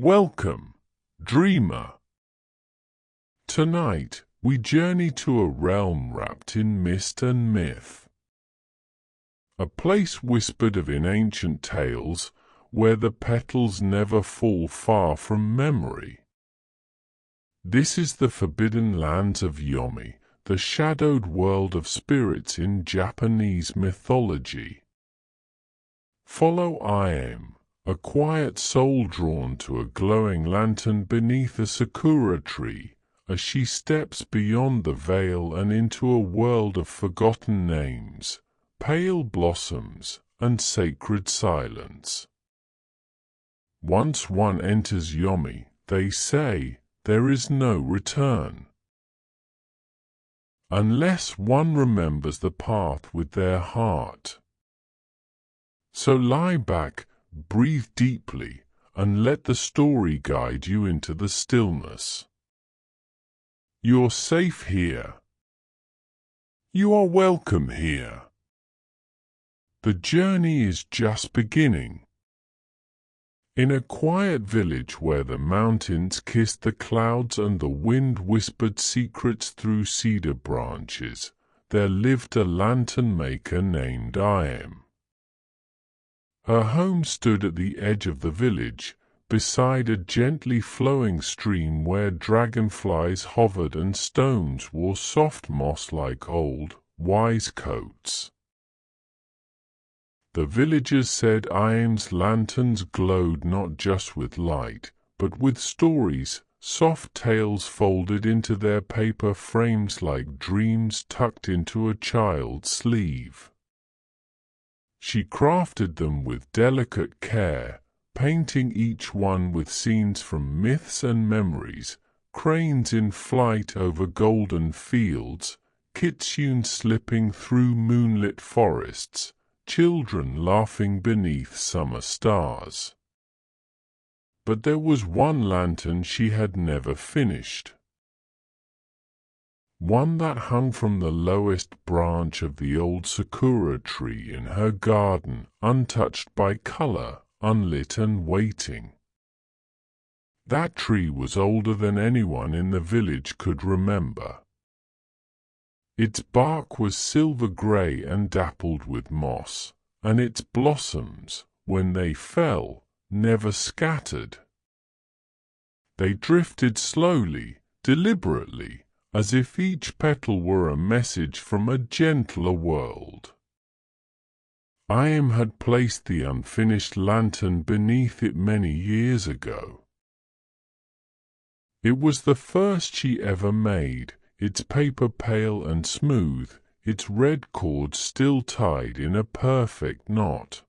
Welcome, dreamer. Tonight, we journey to a realm wrapped in mist and myth. A place whispered of in ancient tales, where the petals never fall far from memory. This is the Forbidden Lands of Yomi, the shadowed world of spirits in Japanese mythology. Follow Ayame, a quiet soul drawn to a glowing lantern beneath a sakura tree, as she steps beyond the veil and into a world of forgotten names, pale blossoms, and sacred silence. Once one enters Yomi, they say, there is no return. Unless one remembers the path with their heart. So lie back, breathe deeply, and let the story guide you into the stillness. You're safe here. You are welcome here. The journey is just beginning. In a quiet village where the mountains kissed the clouds and the wind whispered secrets through cedar branches, there lived a lantern maker named Ayame. Her home stood at the edge of the village, beside a gently flowing stream where dragonflies hovered and stones wore soft moss like old, wise coats. The villagers said Ayame's lanterns glowed not just with light, but with stories, soft tales folded into their paper frames like dreams tucked into a child's sleeve. She crafted them with delicate care, painting each one with scenes from myths and memories, cranes in flight over golden fields, kitsune slipping through moonlit forests, children laughing beneath summer stars. But there was one lantern she had never finished. One that hung from the lowest branch of the old sakura tree in her garden, untouched by color, unlit and waiting. That tree was older than anyone in the village could remember. Its bark was silver-gray and dappled with moss, and its blossoms, when they fell, never scattered. They drifted slowly, deliberately, as if each petal were a message from a gentler world. Ayame had placed the unfinished lantern beneath it many years ago. It was the first she ever made, its paper pale and smooth, its red cord still tied in a perfect knot.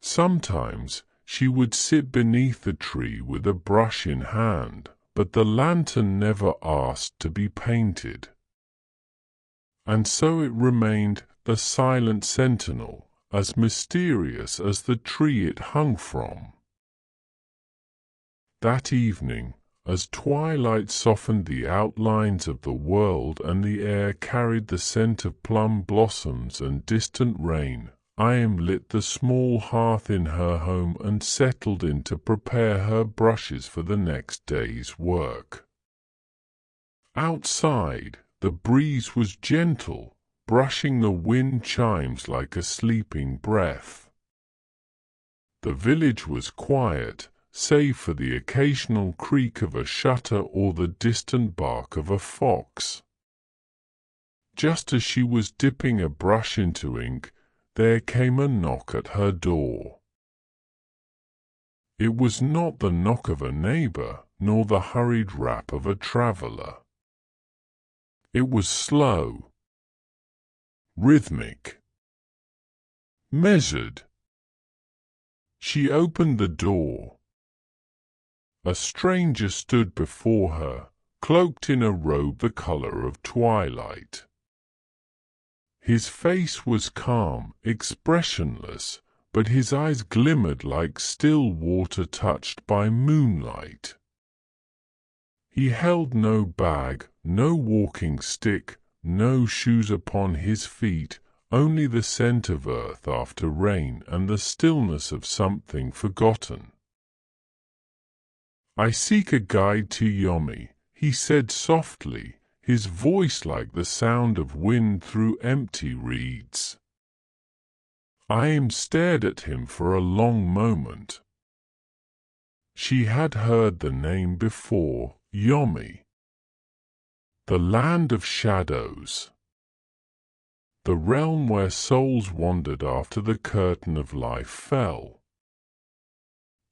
Sometimes she would sit beneath the tree with a brush in hand, but the lantern never asked to be painted. And so it remained the silent sentinel, as mysterious as the tree it hung from. That evening, as twilight softened the outlines of the world and the air carried the scent of plum blossoms and distant rain, Ayame lit the small hearth in her home and settled in to prepare her brushes for the next day's work. Outside, the breeze was gentle, brushing the wind chimes like a sleeping breath. The village was quiet, save for the occasional creak of a shutter or the distant bark of a fox. Just as she was dipping a brush into ink, there came a knock at her door. It was not the knock of a neighbor, nor the hurried rap of a traveler. It was slow, rhythmic, measured. She opened the door. A stranger stood before her, cloaked in a robe the color of twilight. His face was calm, expressionless, but his eyes glimmered like still water touched by moonlight. He held no bag, no walking stick, no shoes upon his feet, only the scent of earth after rain and the stillness of something forgotten. "I seek a guide to Yomi," he said softly, his voice like the sound of wind through empty reeds. Ayame stared at him for a long moment. She had heard the name before, Yomi. The land of shadows. The realm where souls wandered after the curtain of life fell.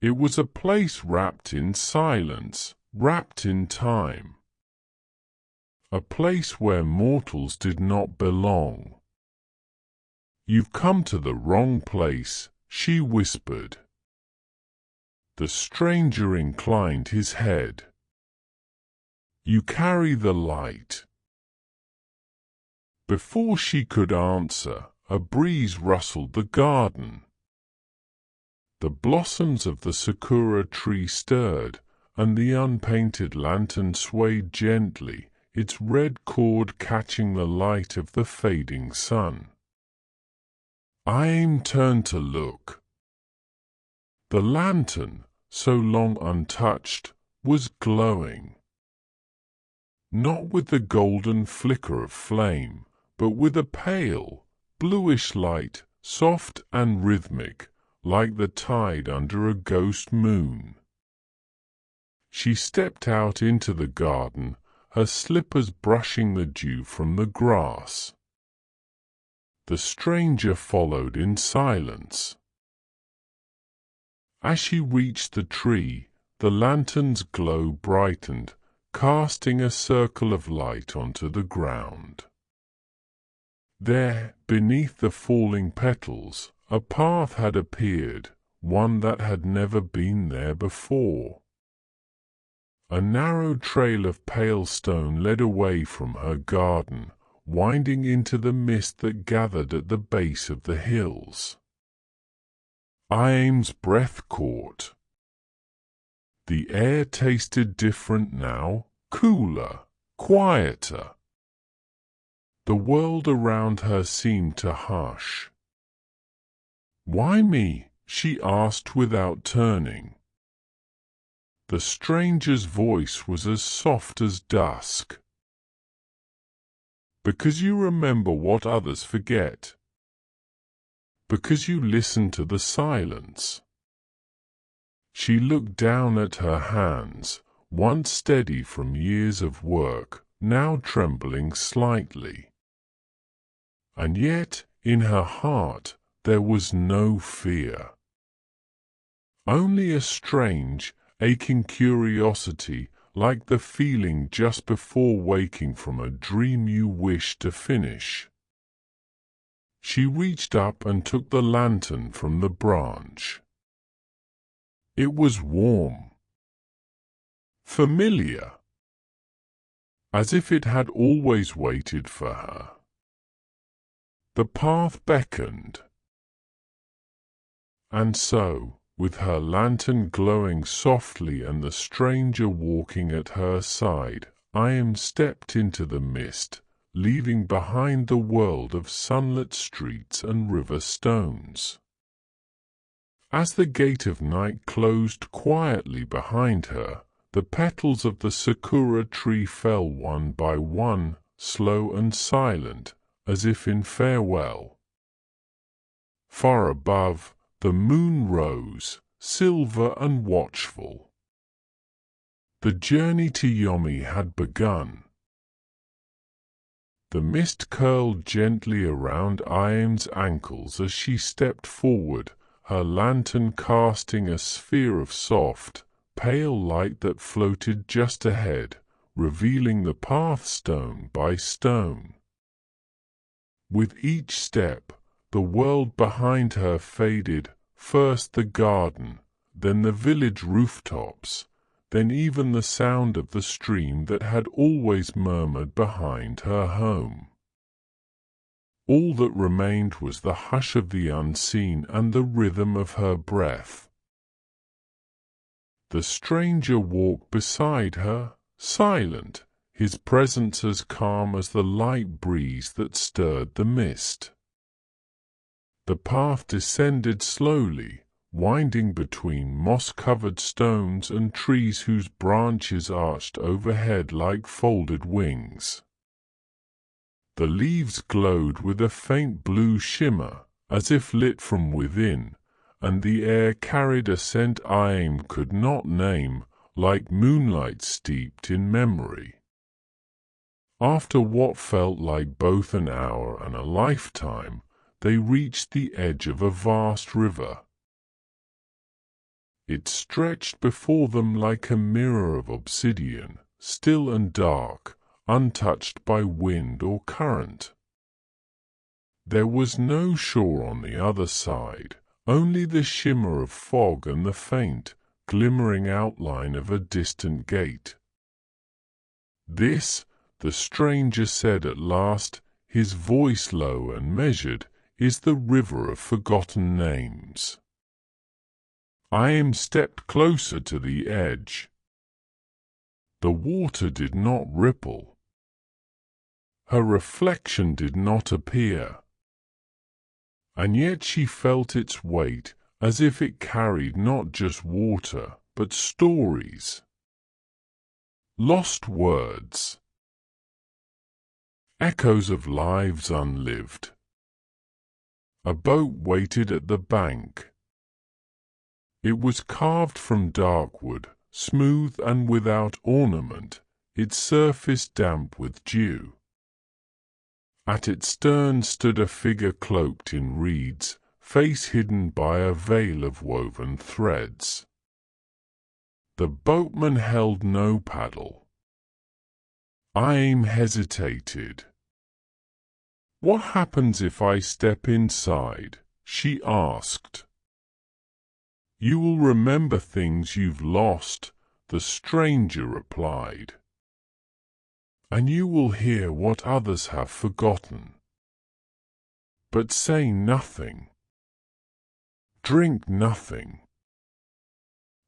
It was a place wrapped in silence, wrapped in time. A place where mortals did not belong. "You've come to the wrong place," she whispered. The stranger inclined his head. "You carry the light." Before she could answer, a breeze rustled the garden. The blossoms of the sakura tree stirred, and the unpainted lantern swayed gently, its red cord catching the light of the fading sun. Ayame turned to look. The lantern, so long untouched, was glowing. Not with the golden flicker of flame, but with a pale, bluish light, soft and rhythmic, like the tide under a ghost moon. She stepped out into the garden, her slippers brushing the dew from the grass. The stranger followed in silence. As she reached the tree, the lantern's glow brightened, casting a circle of light onto the ground. There, beneath the falling petals, a path had appeared, one that had never been there before. A narrow trail of pale stone led away from her garden, winding into the mist that gathered at the base of the hills. Ayame's breath caught. The air tasted different now, cooler, quieter. The world around her seemed to hush. "Why me?" she asked without turning. The stranger's voice was as soft as dusk. "Because you remember what others forget. Because you listen to the silence." She looked down at her hands, once steady from years of work, now trembling slightly. And yet, in her heart, there was no fear. Only a strange, aching curiosity, like the feeling just before waking from a dream you wish to finish. She reached up and took the lantern from the branch. It was warm, familiar, as if it had always waited for her. The path beckoned. And so, with her lantern glowing softly and the stranger walking at her side, Ayame stepped into the mist, leaving behind the world of sunlit streets and river stones. As the gate of night closed quietly behind her, the petals of the sakura tree fell one by one, slow and silent, as if in farewell. Far above, the moon rose, silver and watchful. The journey to Yomi had begun. The mist curled gently around Ayame's ankles as she stepped forward, her lantern casting a sphere of soft, pale light that floated just ahead, revealing the path stone by stone. With each step, the world behind her faded, first the garden, then the village rooftops, then even the sound of the stream that had always murmured behind her home. All that remained was the hush of the unseen and the rhythm of her breath. The stranger walked beside her, silent, his presence as calm as the light breeze that stirred the mist. The path descended slowly, winding between moss-covered stones and trees whose branches arched overhead like folded wings. The leaves glowed with a faint blue shimmer, as if lit from within, and the air carried a scent Ayame could not name, like moonlight steeped in memory. After what felt like both an hour and a lifetime, they reached the edge of a vast river. It stretched before them like a mirror of obsidian, still and dark, untouched by wind or current. There was no shore on the other side, only the shimmer of fog and the faint, glimmering outline of a distant gate. "This," the stranger said at last, his voice low and measured, "is the river of forgotten names." Ayame stepped closer to the edge. The water did not ripple. Her reflection did not appear. And yet she felt its weight, as if it carried not just water, but stories. Lost words. Echoes of lives unlived. A boat waited at the bank. It was carved from dark wood, smooth and without ornament, its surface damp with dew. At its stern stood a figure cloaked in reeds, face hidden by a veil of woven threads. The boatman held no paddle. Ayame hesitated. "What happens if I step inside?" she asked. "You will remember things you've lost," the stranger replied. "And you will hear what others have forgotten. But say nothing. Drink nothing.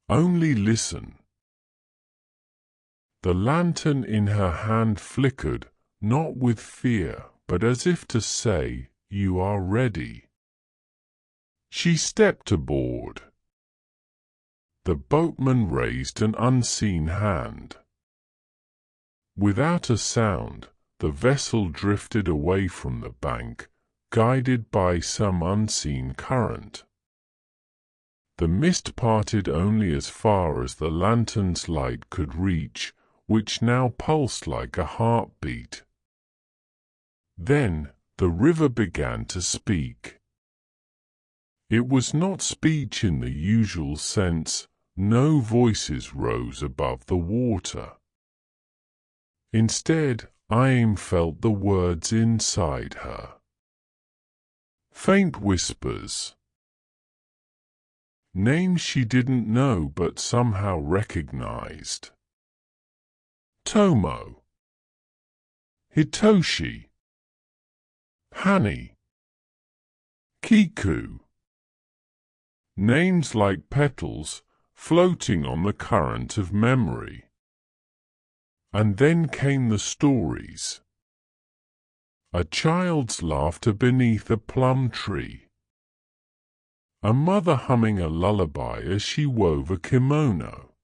Only listen." The lantern in her hand flickered, not with fear, but as if to say, "You are ready." She stepped aboard. The boatman raised an unseen hand. Without a sound, the vessel drifted away from the bank, guided by some unseen current. The mist parted only as far as the lantern's light could reach, which now pulsed like a heartbeat. Then the river began to speak. It was not speech in the usual sense. No voices rose above the water. Instead, Ayame felt the words inside her. Faint whispers. Names she didn't know but somehow recognized. Tomo. Hitoshi. Hani. Kiku. Names like petals, floating on the current of memory. And then came the stories. A child's laughter beneath a plum tree. A mother humming a lullaby as she wove a kimono.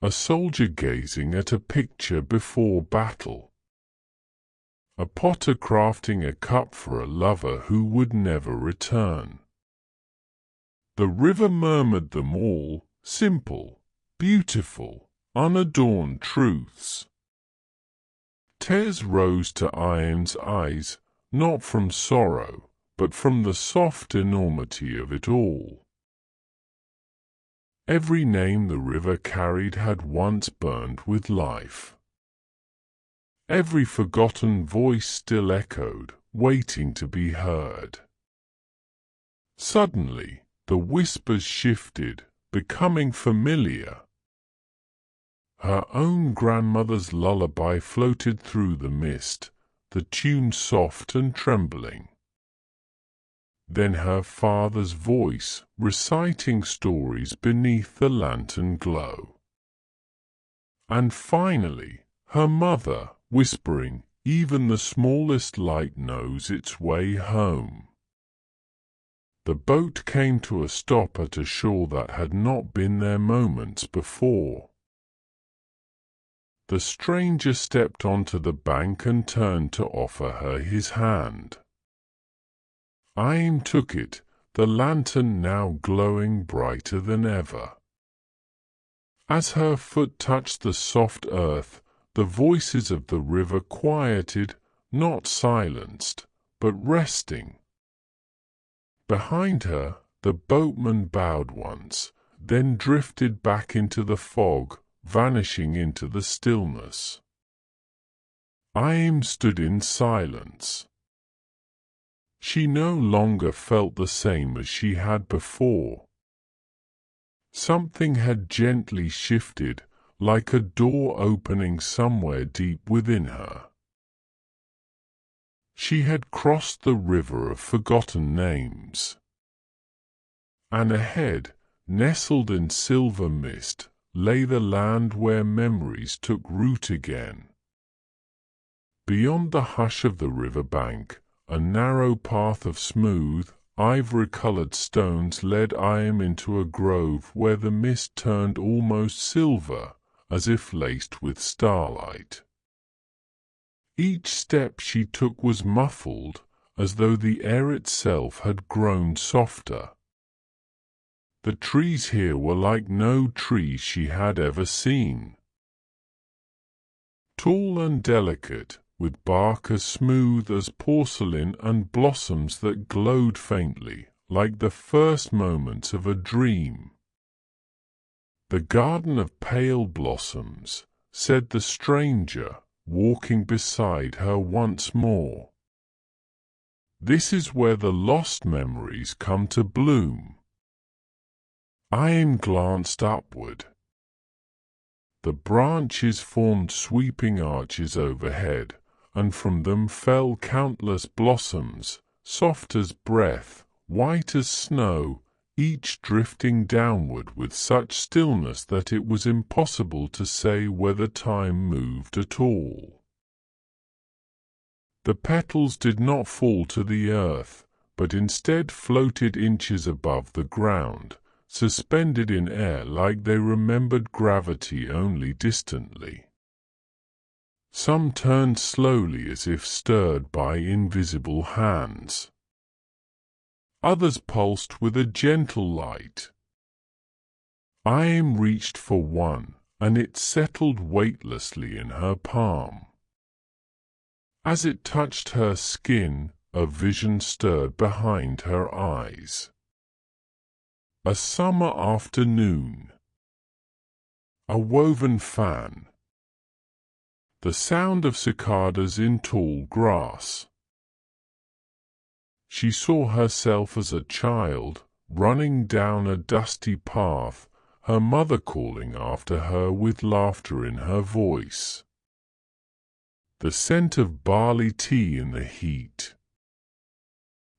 A soldier gazing at a picture before battle. A potter crafting a cup for a lover who would never return. The river murmured them all, simple, beautiful, unadorned truths. Tears rose to Ayame's eyes, not from sorrow, but from the soft enormity of it all. Every name the river carried had once burned with life. Every forgotten voice still echoed, waiting to be heard. Suddenly, the whispers shifted, becoming familiar. Her own grandmother's lullaby floated through the mist, the tune soft and trembling. Then her father's voice, reciting stories beneath the lantern glow. And finally, her mother, whispering, "Even the smallest light knows its way home." The boat came to a stop at a shore that had not been there moments before. The stranger stepped onto the bank and turned to offer her his hand. Ayame took it, the lantern now glowing brighter than ever. As her foot touched the soft earth, the voices of the river quieted, not silenced, but resting. Behind her, the boatman bowed once, then drifted back into the fog, vanishing into the stillness. Ayame stood in silence. She no longer felt the same as she had before. Something had gently shifted, like a door opening somewhere deep within her. She had crossed the river of forgotten names. And ahead, nestled in silver mist, lay the land where memories took root again. Beyond the hush of the river bank, a narrow path of smooth, ivory-colored stones led Ayame into a grove where the mist turned almost silver, as if laced with starlight. Each step she took was muffled, as though the air itself had grown softer. The trees here were like no trees she had ever seen. Tall and delicate, with bark as smooth as porcelain and blossoms that glowed faintly, like the first moments of a dream. "The garden of pale blossoms," said the stranger, walking beside her once more. "This is where the lost memories come to bloom." Ayame glanced upward. The branches formed sweeping arches overhead, and from them fell countless blossoms, soft as breath, white as snow, each drifting downward with such stillness that it was impossible to say whether time moved at all. The petals did not fall to the earth, but instead floated inches above the ground, suspended in air like they remembered gravity only distantly. Some turned slowly as if stirred by invisible hands. Others pulsed with a gentle light. Ayame reached for one, and it settled weightlessly in her palm. As it touched her skin, a vision stirred behind her eyes. A summer afternoon. A woven fan. The sound of cicadas in tall grass. She saw herself as a child, running down a dusty path, her mother calling after her with laughter in her voice. The scent of barley tea in the heat.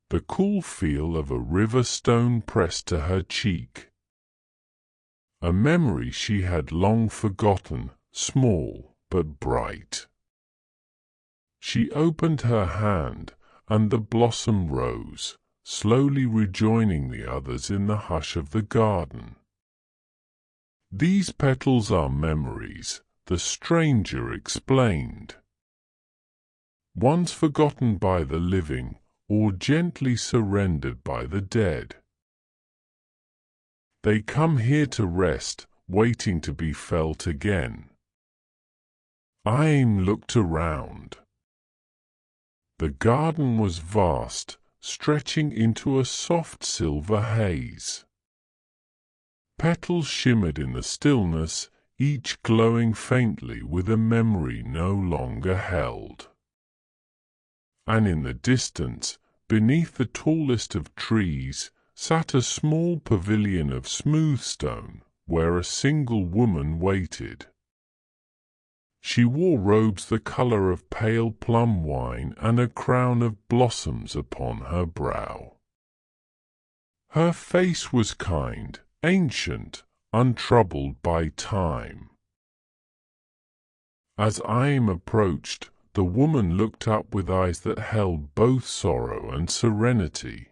The cool feel of a river stone pressed to her cheek. A memory she had long forgotten, small but bright. She opened her hand, and the blossom rose, slowly rejoining the others in the hush of the garden. "These petals are memories," the stranger explained. "Once forgotten by the living, or gently surrendered by the dead. They come here to rest, waiting to be felt again." Ayame looked around. The garden was vast, stretching into a soft silver haze. Petals shimmered in the stillness, each glowing faintly with a memory no longer held. And in the distance, beneath the tallest of trees, sat a small pavilion of smooth stone, where a single woman waited. She wore robes the color of pale plum wine and a crown of blossoms upon her brow. Her face was kind, ancient, untroubled by time. As Ayame approached, the woman looked up with eyes that held both sorrow and serenity.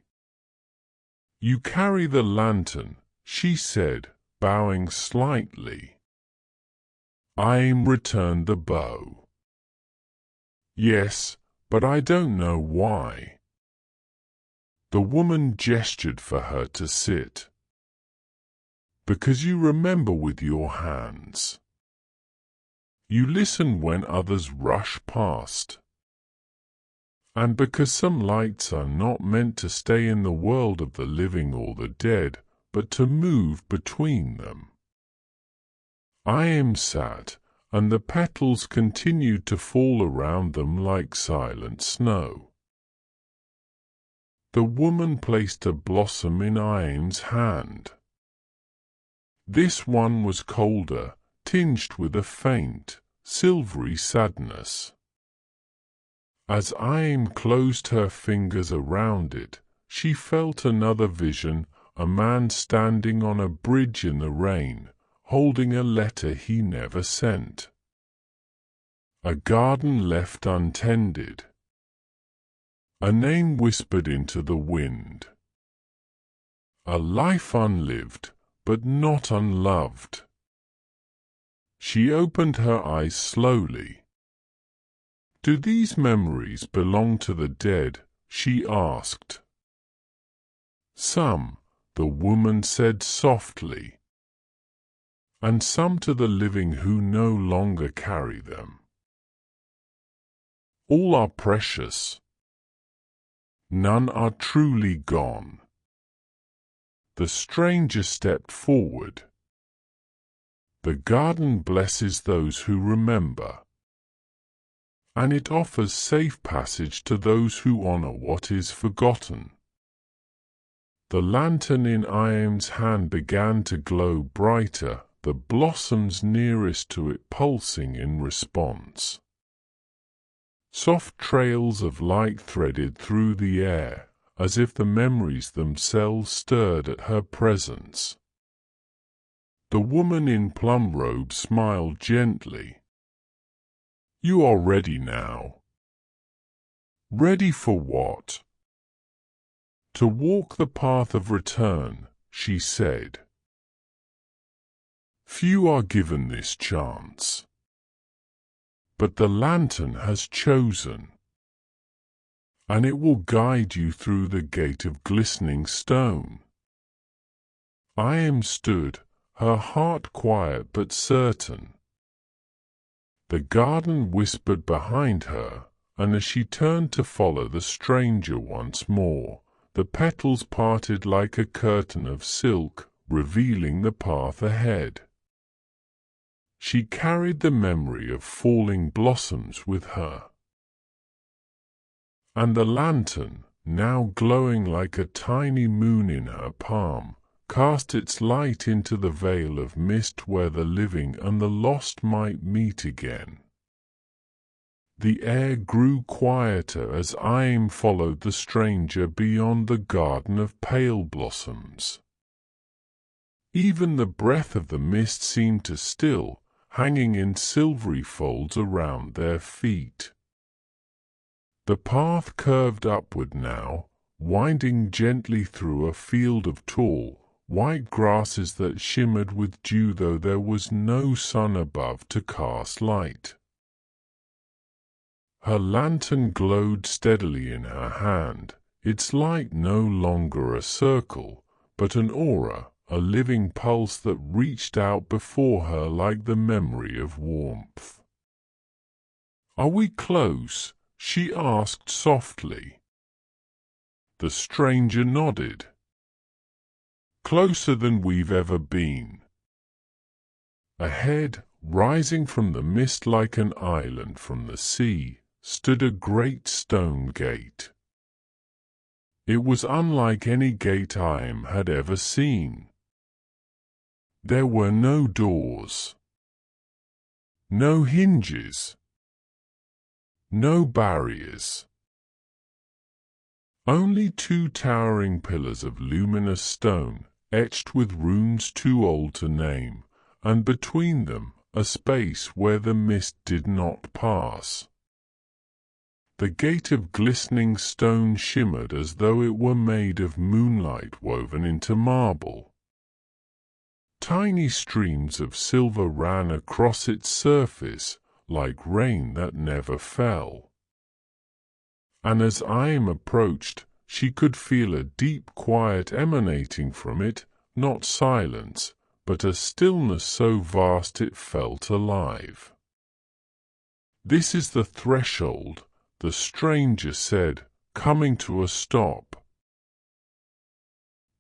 "You carry the lantern," she said, bowing slightly. Ayame returned the bow. "Yes, but I don't know why." The woman gestured for her to sit. "Because you remember with your hands. You listen when others rush past. And because some lights are not meant to stay in the world of the living or the dead, but to move between them." Ayame sat, and the petals continued to fall around them like silent snow. The woman placed a blossom in Ayame's hand. This one was colder, tinged with a faint, silvery sadness. As Ayame closed her fingers around it, she felt another vision, a man standing on a bridge in the rain, holding a letter he never sent. A garden left untended. A name whispered into the wind. A life unlived, but not unloved. She opened her eyes slowly. "Do these memories belong to the dead?" she asked. "Some," the woman said softly, "and some to the living who no longer carry them. All are precious. None are truly gone." The stranger stepped forward. "The garden blesses those who remember, and it offers safe passage to those who honor what is forgotten." The lantern in Ayame's hand began to glow brighter, the blossoms nearest to it pulsing in response. Soft trails of light threaded through the air, as if the memories themselves stirred at her presence. The woman in plum robes smiled gently. "You are ready now." "Ready for what?" "To walk the path of return," she said. "Few are given this chance. But the lantern has chosen, and it will guide you through the gate of glistening stone." Ayame stood, her heart quiet but certain. The garden whispered behind her, and as she turned to follow the stranger once more, the petals parted like a curtain of silk, revealing the path ahead. She carried the memory of falling blossoms with her. And the lantern, now glowing like a tiny moon in her palm, cast its light into the veil of mist where the living and the lost might meet again. The air grew quieter as Ayame followed the stranger beyond the garden of pale blossoms. Even the breath of the mist seemed to still, hanging in silvery folds around their feet. The path curved upward now, winding gently through a field of tall, white grasses that shimmered with dew though there was no sun above to cast light. Her lantern glowed steadily in her hand, its light no longer a circle, but an aura, a living pulse that reached out before her like the memory of warmth. "Are we close?" she asked softly. The stranger nodded. "Closer than we've ever been." Ahead, rising from the mist like an island from the sea, stood a great stone gate. It was unlike any gate Ayame had ever seen. There were no doors, no hinges, no barriers. Only two towering pillars of luminous stone, etched with runes too old to name, and between them a space where the mist did not pass. The gate of glistening stone shimmered as though it were made of moonlight woven into marble. Tiny streams of silver ran across its surface like rain that never fell. And as Ayame approached, she could feel a deep quiet emanating from it, not silence, but a stillness so vast it felt alive. "This is the threshold," the stranger said, coming to a stop.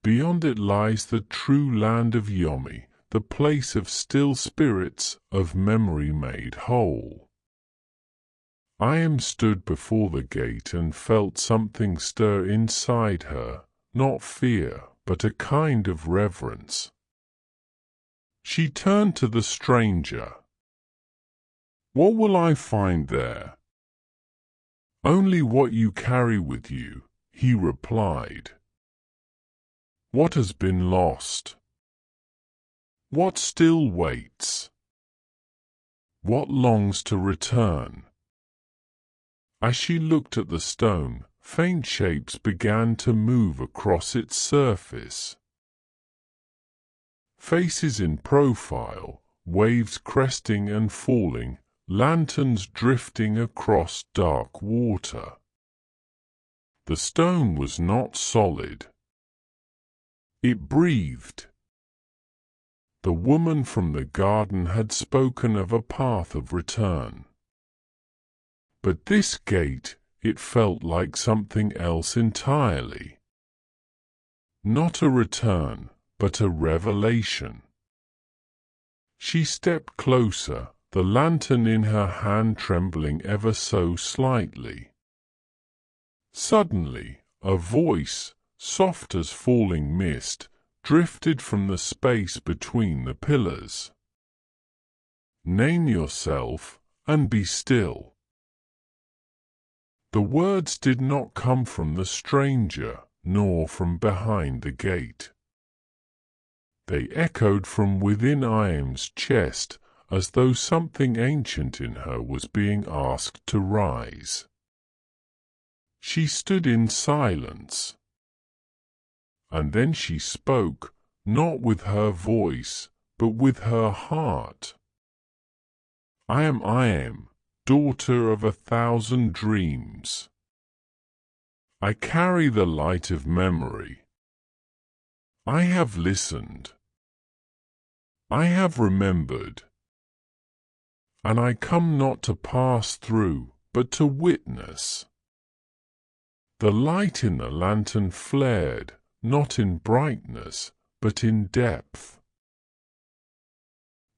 "Beyond it lies the true land of Yomi, the place of still spirits, of memory made whole." Ayame stood before the gate and felt something stir inside her, not fear, but a kind of reverence. She turned to the stranger. "What will I find there?" "Only what you carry with you," he replied. "What has been lost? What still waits? What longs to return?" As she looked at the stone, faint shapes began to move across its surface. Faces in profile, waves cresting and falling, lanterns drifting across dark water. The stone was not solid. It breathed. The woman from the garden had spoken of a path of return. But this gate, it felt like something else entirely. Not a return, but a revelation. She stepped closer, the lantern in her hand trembling ever so slightly. Suddenly, a voice, soft as falling mist, drifted from the space between the pillars. "Name yourself, and be still." The words did not come from the stranger, nor from behind the gate. They echoed from within Ayame's chest, as though something ancient in her was being asked to rise. She stood in silence. And then she spoke, not with her voice, but with her heart. "I am Ayame, daughter of 1,000 dreams. I carry the light of memory. I have listened. I have remembered. And I come not to pass through, but to witness." The light in the lantern flared, not in brightness, but in depth.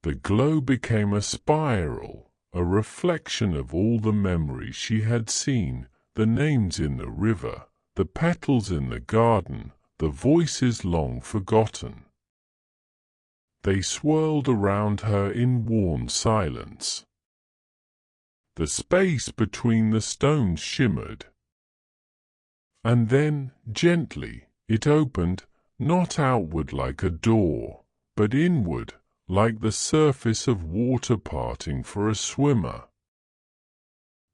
The glow became a spiral, a reflection of all the memories she had seen, the names in the river, the petals in the garden, the voices long forgotten. They swirled around her in warm silence. The space between the stones shimmered. And then, gently, it opened, not outward like a door, but inward, like the surface of water parting for a swimmer.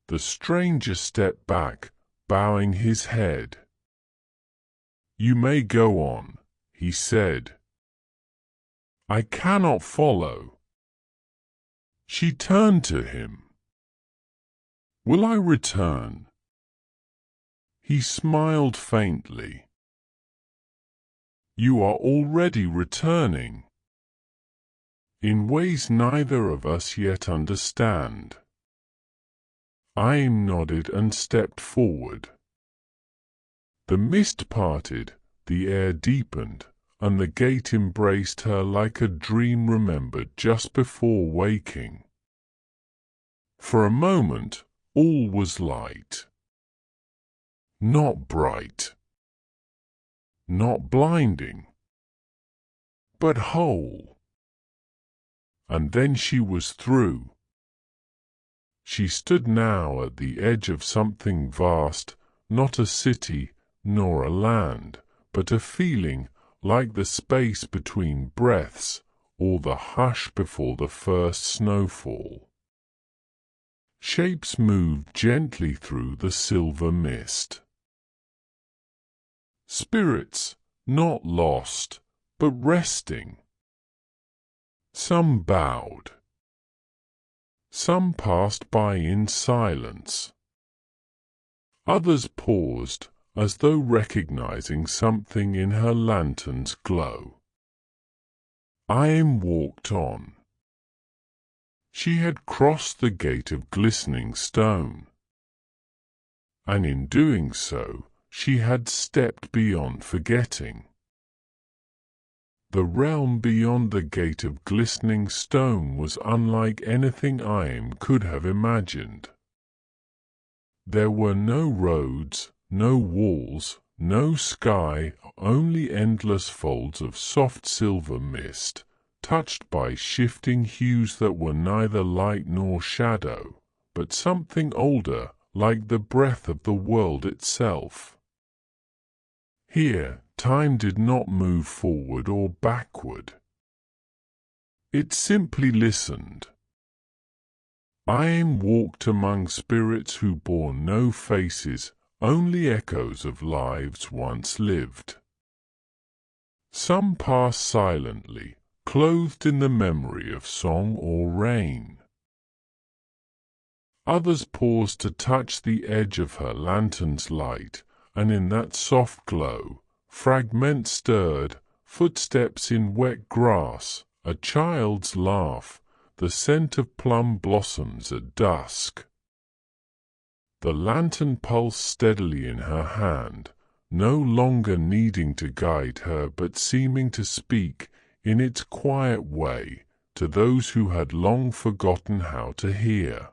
The stranger stepped back, bowing his head. "You may go on," he said. "I cannot follow." She turned to him. "Will I return?" He smiled faintly. "You are already returning, in ways neither of us yet understand." Ayame nodded and stepped forward. The mist parted, the air deepened, and the gate embraced her like a dream remembered just before waking. For a moment, all was light. Not bright, not blinding, but whole. And then she was through. She stood now at the edge of something vast, not a city nor a land, but a feeling like the space between breaths or the hush before the first snowfall. Shapes moved gently through the silver mist. Spirits, not lost, but resting. Some bowed. Some passed by in silence. Others paused, as though recognizing something in her lantern's glow. Ayame walked on. She had crossed the gate of glistening stone, and in doing so, she had stepped beyond forgetting. The realm beyond the gate of glistening stone was unlike anything Ayame could have imagined. There were no roads, no walls, no sky, only endless folds of soft silver mist, touched by shifting hues that were neither light nor shadow, but something older, like the breath of the world itself. Here, time did not move forward or backward. It simply listened. Ayame walked among spirits who bore no faces, only echoes of lives once lived. Some passed silently, clothed in the memory of song or rain. Others paused to touch the edge of her lantern's light, and in that soft glow, fragments stirred, footsteps in wet grass, a child's laugh, the scent of plum blossoms at dusk. The lantern pulsed steadily in her hand, no longer needing to guide her but seeming to speak, in its quiet way, to those who had long forgotten how to hear.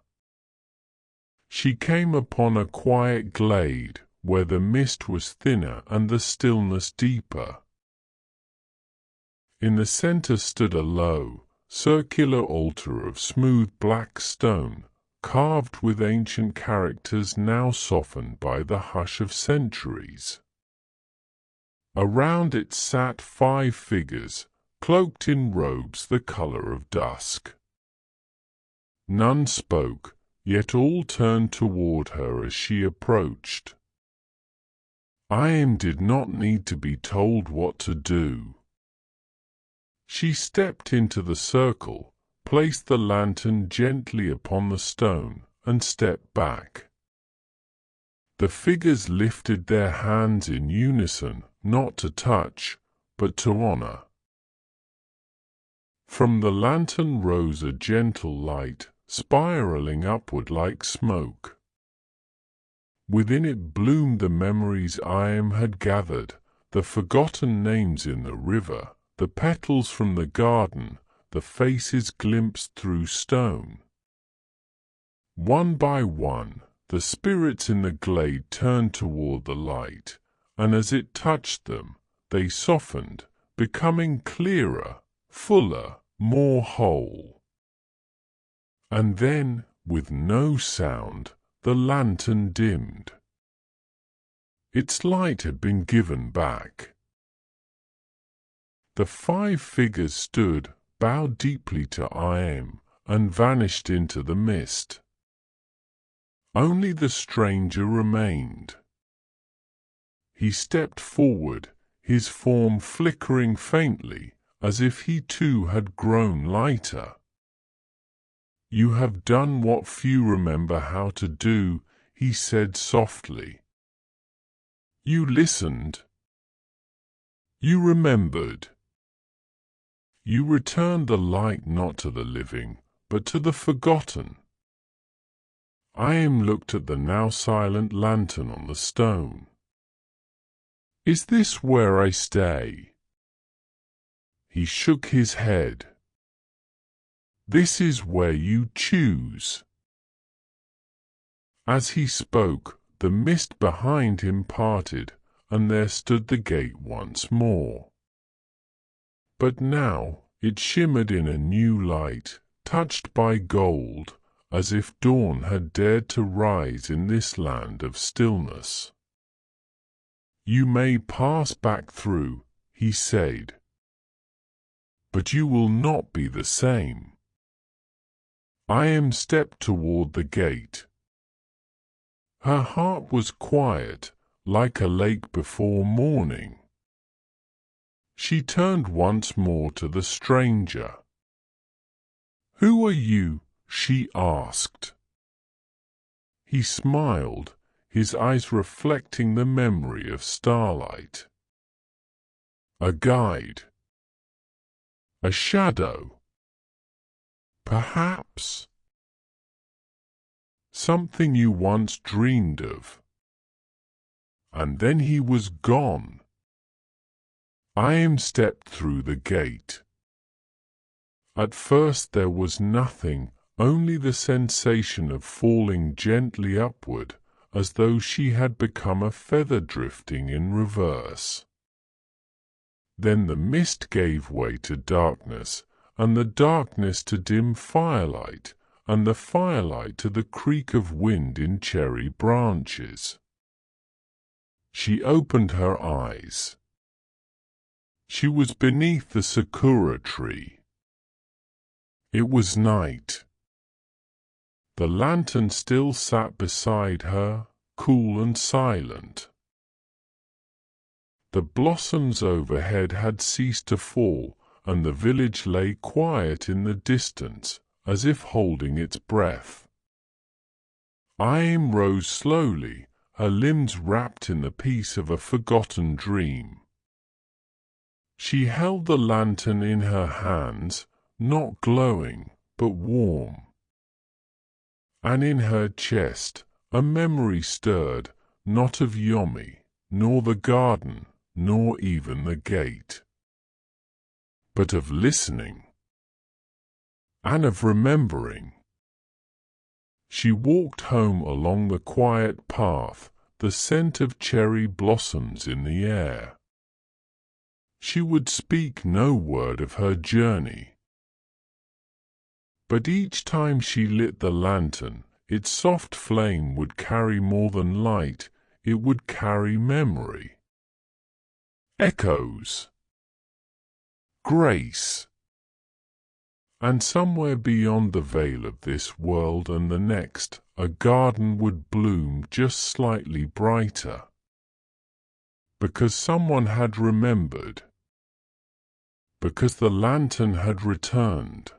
She came upon a quiet glade, where the mist was thinner and the stillness deeper. In the center stood a low, circular altar of smooth black stone, carved with ancient characters now softened by the hush of centuries. Around it sat 5 figures, cloaked in robes the color of dusk. None spoke, yet all turned toward her as she approached. Ayame did not need to be told what to do. She stepped into the circle, placed the lantern gently upon the stone, and stepped back. The figures lifted their hands in unison, not to touch, but to honor. From the lantern rose a gentle light, spiraling upward like smoke. Within it bloomed the memories Ayame had gathered, the forgotten names in the river, the petals from the garden, the faces glimpsed through stone. One by one, the spirits in the glade turned toward the light, and as it touched them, they softened, becoming clearer, fuller, more whole. And then, with no sound, the lantern dimmed. Its light had been given back. The 5 figures stood, bowed deeply to Ayame, and vanished into the mist. Only the stranger remained. He stepped forward, his form flickering faintly, as if he too had grown lighter. "You have done what few remember how to do," he said softly. "You listened. You remembered. You returned the light not to the living, but to the forgotten." Ayame looked at the now silent lantern on the stone. "Is this where I stay?" He shook his head. "This is where you choose." As he spoke, the mist behind him parted, and there stood the gate once more. But now it shimmered in a new light, touched by gold, as if dawn had dared to rise in this land of stillness. "You may pass back through," he said, "but you will not be the same." Ayame stepped toward the gate. Her heart was quiet, like a lake before morning. She turned once more to the stranger. "Who are you?" she asked. He smiled, his eyes reflecting the memory of starlight. "A guide. A shadow. Perhaps. Something you once dreamed of." And then he was gone. Ayame stepped through the gate. At first there was nothing, only the sensation of falling gently upward, as though she had become a feather drifting in reverse. Then the mist gave way to darkness, and the darkness to dim firelight, and the firelight to the creak of wind in cherry branches. She opened her eyes. She was beneath the sakura tree. It was night. The lantern still sat beside her, cool and silent. The blossoms overhead had ceased to fall, and the village lay quiet in the distance, as if holding its breath. Ayame rose slowly, her limbs wrapped in the peace of a forgotten dream. She held the lantern in her hands, not glowing, but warm. And in her chest a memory stirred, not of Yomi, nor the garden, nor even the gate, but of listening, and of remembering. She walked home along the quiet path, the scent of cherry blossoms in the air. She would speak no word of her journey. But each time she lit the lantern, its soft flame would carry more than light, it would carry memory. Echoes. Grace. And somewhere beyond the veil of this world and the next, a garden would bloom just slightly brighter. Because someone had remembered. Because the lantern had returned.